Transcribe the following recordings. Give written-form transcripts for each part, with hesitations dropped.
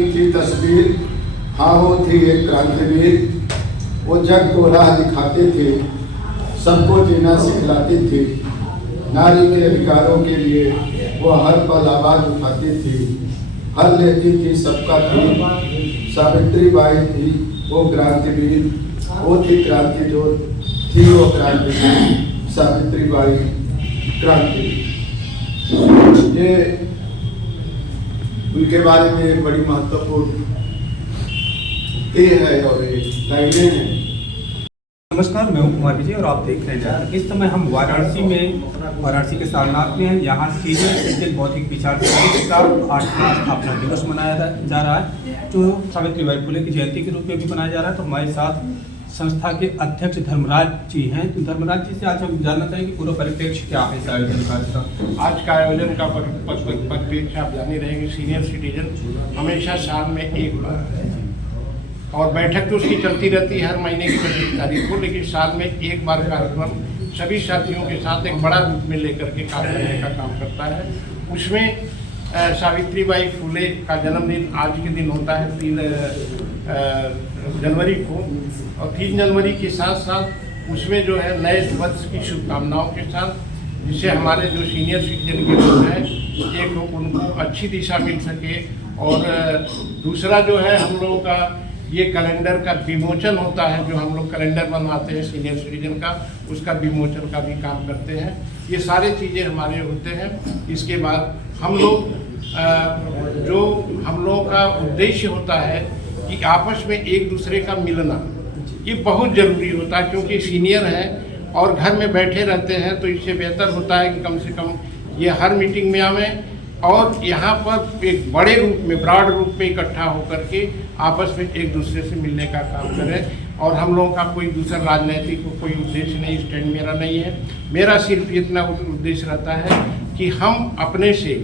की थी तस्वीर, हाँ वो थी एक क्रांतिवीर। वो जग को राह दिखाते थे, सबको जीना सिखलाती थी। नारी के अधिकारों के लिए वो हर पल आवाज उठाती थी, हर लेती थी सबका थी। सावित्रीबाई थी वो क्रांतिवीर, वो थी क्रांति जो थी वो क्रांतिवीर, सावित्रीबाई क्रांतिवीर। ये उनके बारे में एक बड़ी महत्वपूर्ण है और लाइनें हैं। नमस्कार, मैं हूं कुमार विजय और आप देख रहे हैं। इस समय हम वाराणसी के सारनाथ में हैं। यहाँ सीनियर सिटीजन बौद्धिक विचार के साथ 8वां स्थापना दिवस मनाया जा रहा है, जो सावित्रीबाई फुले की जयंती के रूप में भी मनाया जा रहा है। तो हमारे साथ संस्था के अध्यक्ष धर्मराज जी हैं। तो धर्मराज जी से आज हम जानना चाहेंगे पूरा परिप्रेक्ष्य क्या है इस आयोजन का। आज का आयोजन का परिप्रेक्ष्य आप जाने रहेंगे। सीनियर सिटीजन हमेशा साल में एक बार, और बैठक तो उसकी चलती रहती है हर महीने की 25 तारीख को, लेकिन साल में एक बार कार्यक्रम सभी साथियों के साथ एक बड़ा रूप में लेकर के काम करने का काम करता है। उसमें सावित्रीबाई फुले का जन्मदिन आज के दिन होता है 3 जनवरी को, और 3 जनवरी के साथ साथ उसमें जो है नए वर्ष की शुभकामनाओं के साथ, जिससे हमारे जो सीनियर सिटीजन के लोग हैं एक उनको अच्छी दिशा मिल सके, और दूसरा जो है हम लोगों का ये कैलेंडर का विमोचन होता है। जो हम लोग कैलेंडर बनवाते हैं सीनियर सिटीजन का, उसका विमोचन का भी काम करते हैं। ये सारे चीज़ें हमारे होते हैं। इसके बाद हम लोग जो हम लोगों का उद्देश्य होता है कि आपस में एक दूसरे का मिलना, ये बहुत ज़रूरी होता है, क्योंकि सीनियर हैं और घर में बैठे रहते हैं। तो इससे बेहतर होता है कि कम से कम ये हर मीटिंग में आवें और यहाँ पर एक बड़े रूप में, ब्रॉड रूप में इकट्ठा होकर के आपस में एक दूसरे से मिलने का काम करें। और हम लोगों का कोई दूसरा राजनीतिक कोई उद्देश्य नहीं, स्टैंड मेरा नहीं है। मेरा सिर्फ इतना उद्देश्य रहता है कि हम अपने से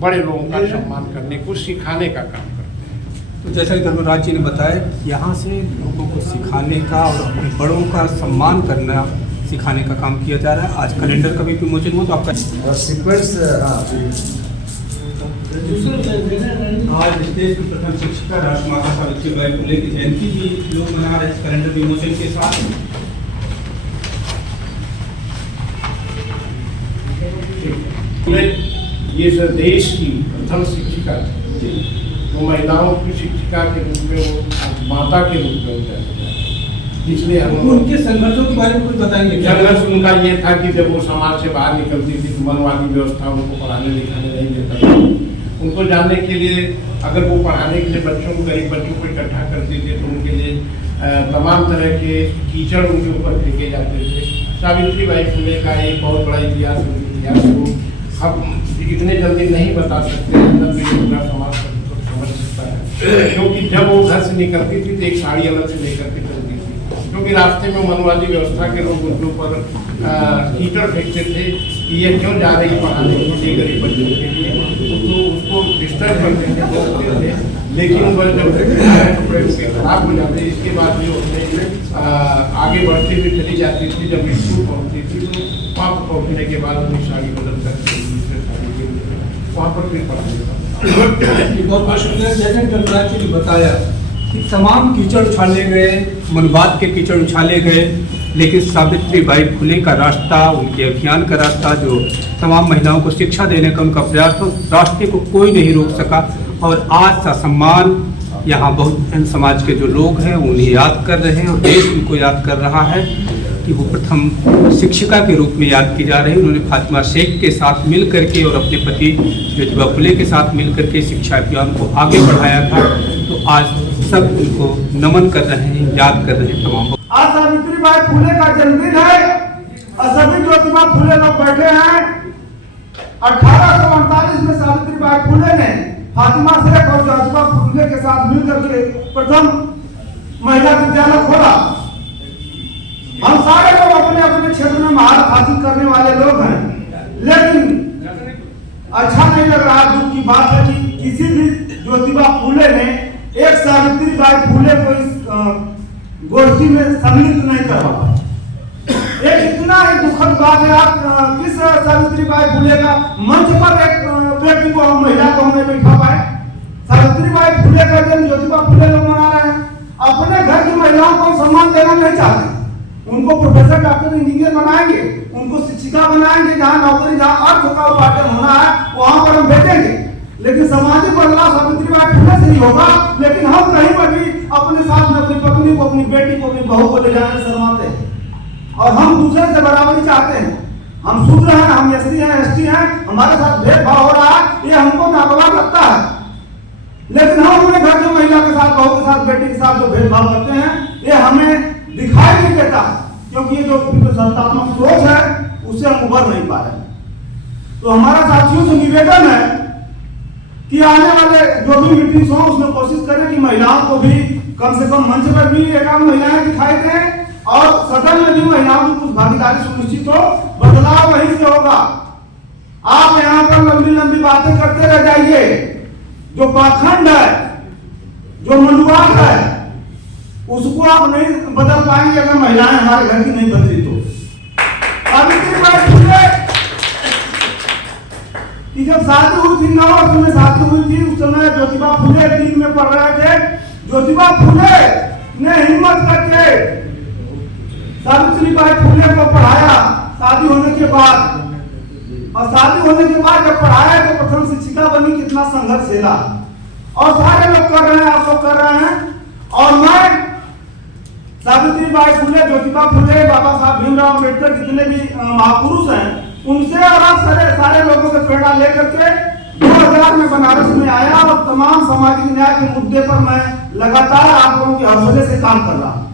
बड़े लोगों का सम्मान करने को सिखाने का काम करते हैं। तो जैसा कि धर्मराज जी ने बताया, यहाँ से लोगों को सिखाने का और अपने बड़ों का सम्मान करना सिखाने का काम किया जा रहा है। आज कैलेंडर का भी विमोचन हुआ, तो आपका आज देश की प्रथम शिक्षिका राष्ट्रमाता सावित्रीबाई फुले की जयंती भी लोग मना रहे हैं कैलेंडर विमोचन के साथ। ये देश की प्रथम शिक्षिका थी, तो महिलाओं की शिक्षिका के रूप में वो माता के रूप में होता है। इसलिए हम उनके संघर्षों के बारे में कुछ बताएंगे। संघर्ष उनका ये था कि जब वो समाज से बाहर निकलती थी तो मनवादी व्यवस्था उनको पढ़ाने लिखाने नहीं देता था। उनको जानने के लिए, अगर वो पढ़ाने के लिए बच्चों को, गरीब बच्चों को इकट्ठा करते थे, तो उनके लिए तमाम तरह के कीचड़ उनके ऊपर फेंके जाते थे। सावित्रीबाई फुले का एक बहुत बड़ा इतिहास को हम इतने जल्दी नहीं बता सकते, पूरा समाज समझ सकता है। क्योंकि जब वो घर से निकलती थी तो एक साड़ी अलग से लेकर के चलती थी, क्योंकि रास्ते में मनवादी व्यवस्था के लोग उनके ऊपर कीचड़ फेंकते थे कि ये क्यों जा रही पढ़ाने के लिए गरीब बच्चों के लिए, तो उसको डिस्टर्ब करते थे। लेकिन वह जब कपड़े उसके खराब हो जाते, इसके बाद भी उसने आगे बढ़ती हुई चली जाती थी। जब स्कूल पहुँचती थी तो वहाँ पर पहुँचने के बाद अपनी साड़ी बदल करके दूसरे साड़ी के वहाँ पर फिर पढ़ाने। बहुत शुक्रिया। जैसे धर्मराज जी ने बताया कि तमाम कीचड़ उछाले गए, मनवाद के कीचड़ उछाले गए, लेकिन सावित्रीबाई फुले का रास्ता, उनके अभियान का रास्ता, जो तमाम महिलाओं को शिक्षा देने का उनका प्रयास, तो रास्ते को कोई नहीं रोक सका। और आज का सम्मान यहाँ बहुत समाज के जो लोग हैं उन्हें याद कर रहे हैं, और देश उनको याद कर रहा है कि वो प्रथम शिक्षिका के रूप में याद की जा रही है। उन्होंने फातिमा शेख के साथ मिल करके और अपने पति ज्योतिबा फुले के साथ मिल करके शिक्षा अभियान को आगे बढ़ाया था। तो आज सब उनको नमन कर रहे हैं, याद कर रहे हैं तमाम। आज सावित्रीबाई फुले का जन्मदिन है और सभी ज्योतिबा फुले लोग बैठे हैं। 1848 में सावित्रीबाई फुले ने फातिमा शेख और ज्योतिबा फुले के साथ मिलकर के प्रथम महिला विद्यालय खोला। हम सारे लोग अपने अपने क्षेत्र में महारत हासिल करने वाले लोग हैं, लेकिन अच्छा नहीं लग रहा, दुख की बात है कि किसी भी ज्योतिबा फुले ने एक सावित्रीबाई फुले को इस गोष्ठी में सम्मिलित नहीं कर पाया। एक इतना ही दुखद बात है। आप किस सावित्रीबाई फुले का मंच पर एक व्यक्ति को, महिला को हमें बैठा पाए। सावित्रीबाई फुले का जन्म ज्योतिबा फुले लोग मना रहे हैं। अपने घर की महिलाओं को सम्मान देना नहीं चाहते, उनको प्रोफेसर, डॉक्टर, इंजीनियर बनाएंगे, उनको शिक्षिका बनाएंगे, जहाँ नौकरी, जहाँ अर्थ का उपार्जन होना है वहां पर हम भेजेंगे। लेकिन सामाजिक बदलाव सावित्रीबाई फुले से नहीं होगा। लेकिन हम कहीं पर भी अपने साथ में अपनी पत्नी को, अपनी बेटी को, अपनी बहू को ले जाने से शर्माते हैं और हम दूसरे से बराबरी चाहते हैं। हम शूद्र हैं, हम एससी हैं, एसटी हैं, हमारे साथ भेदभाव हो रहा है, ये हमको नागवार लगता है। लेकिन हम अपने घर के महिला के साथ, बहू के साथ, बेटी के साथ जो भेदभाव करते हैं ये हमें दिखाई नहीं देता, क्योंकि ये जो संस्थात्मक सोच है उससे हम उभर नहीं पा रहे। तो हमारा साथियों से निवेदन है कि आने वाले जो भी मीटिंग्स हो उसमें कोशिश करें कि महिलाओं को भी कम से कम मंच पर भी एक आध महिलाएं दिखाई दें और सदन में भी महिलाओं की कुछ भागीदारी सुनिश्चित हो। बदलाव वहीं से होगा। आप यहाँ पर लंबी लंबी बातें करते रह जाइए, जो पाखंड है, जो मनुवाद है, उसको आप नहीं बदल पाएंगे अगर महिलाएं हमारे घर की नहीं बदली तो। सावित्रीबाई फुले कि जब शादी हुई थी, 9 वर्ष में शादी हुई थी, उस समय ज्योतिबा फुले 3 में पढ़ रहे थे। ज्योतिबा फुले ने हिम्मत करके सावित्रीबाई फुले को पढ़ाया शादी होने के बाद। और शादी होने के बाद जब पढ़ाया तो प्रथम शिक्षिका बनी, कितना संघर्ष झेला। और सारे लोग कर रहे हैं, आप लोग कर रहे हैं। और मैं सावित्रीबाई फुले, ज्योतिबा फुले, बाबा साहब भीमराव अम्बेडकर, जितने भी महापुरुष हैं, उनसे और आप सारे लोगों से प्रेरणा लेकर के 2000 में बनारस में आया और तमाम सामाजिक न्याय के मुद्दे पर मैं लगातार आप लोगों के हौसले से काम कर रहा हूँ।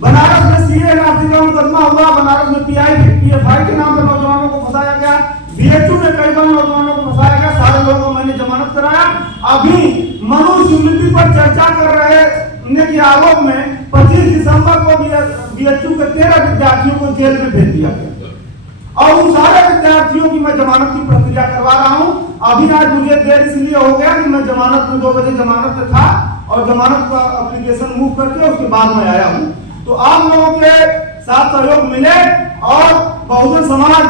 बनारस में सीए एनआरसी का मुकदमा हुआ, बनारस में पीएफआई के नाम पर नौजवानों को फंसाया गया, बीएचयू में कई बार नौजवानों को फंसाया गया, सारे लोगों को मैंने जमानत कराया। अभी मनुस्मृति पर चर्चा कर रहे के आरोप में 25 दिसंबर को बीएचयू के 13 विद्यार्थियों को जेल में भेज दिया गया और उन सारे विद्यार्थियों की मैं जमानत की प्रक्रिया करवा रहा हूं। अभी आज मुझे देर इसलिए हो गया कि मैं जमानत में 2 बजे जमानत में था और जमानत का एप्लीकेशन मूव करके उसके बाद में आया हूं। तो आप लोगों के साथ सहयोग मिले और बहुजन समाज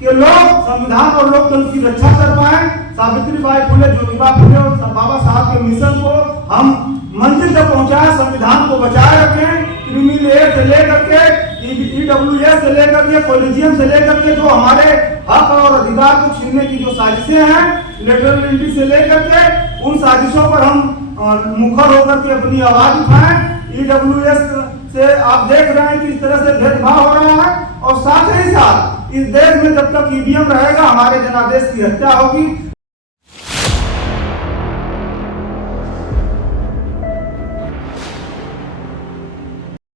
के लोग संविधान और लोकतंत्र की रक्षा कर पाए। सावित्रीबाई फुले, ज्योतिबा फुले और बाबा साहब के मिशन को हम मंजिल तक पहुंचाए, संविधान को बचाए रखें। क्रिमिनल एक्ट से लेकर के ईडब्ल्यूएस से लेकर के कॉलेजियम से लेकर के जो हमारे हक और अधिकार को छीनने की जो साजिशें हैं, लेटरल एंट्री से लेकर के उन साजिशों पर हम मुखर होकर के अपनी आवाज उठाएं। ईडब्ल्यूएस से आप देख रहे हैं कि इस तरह से भेदभाव हो रहा है और साथ ही साथ इस देश में जब तक ईवीएम रहेगा हमारे जनादेश की हत्या होगी।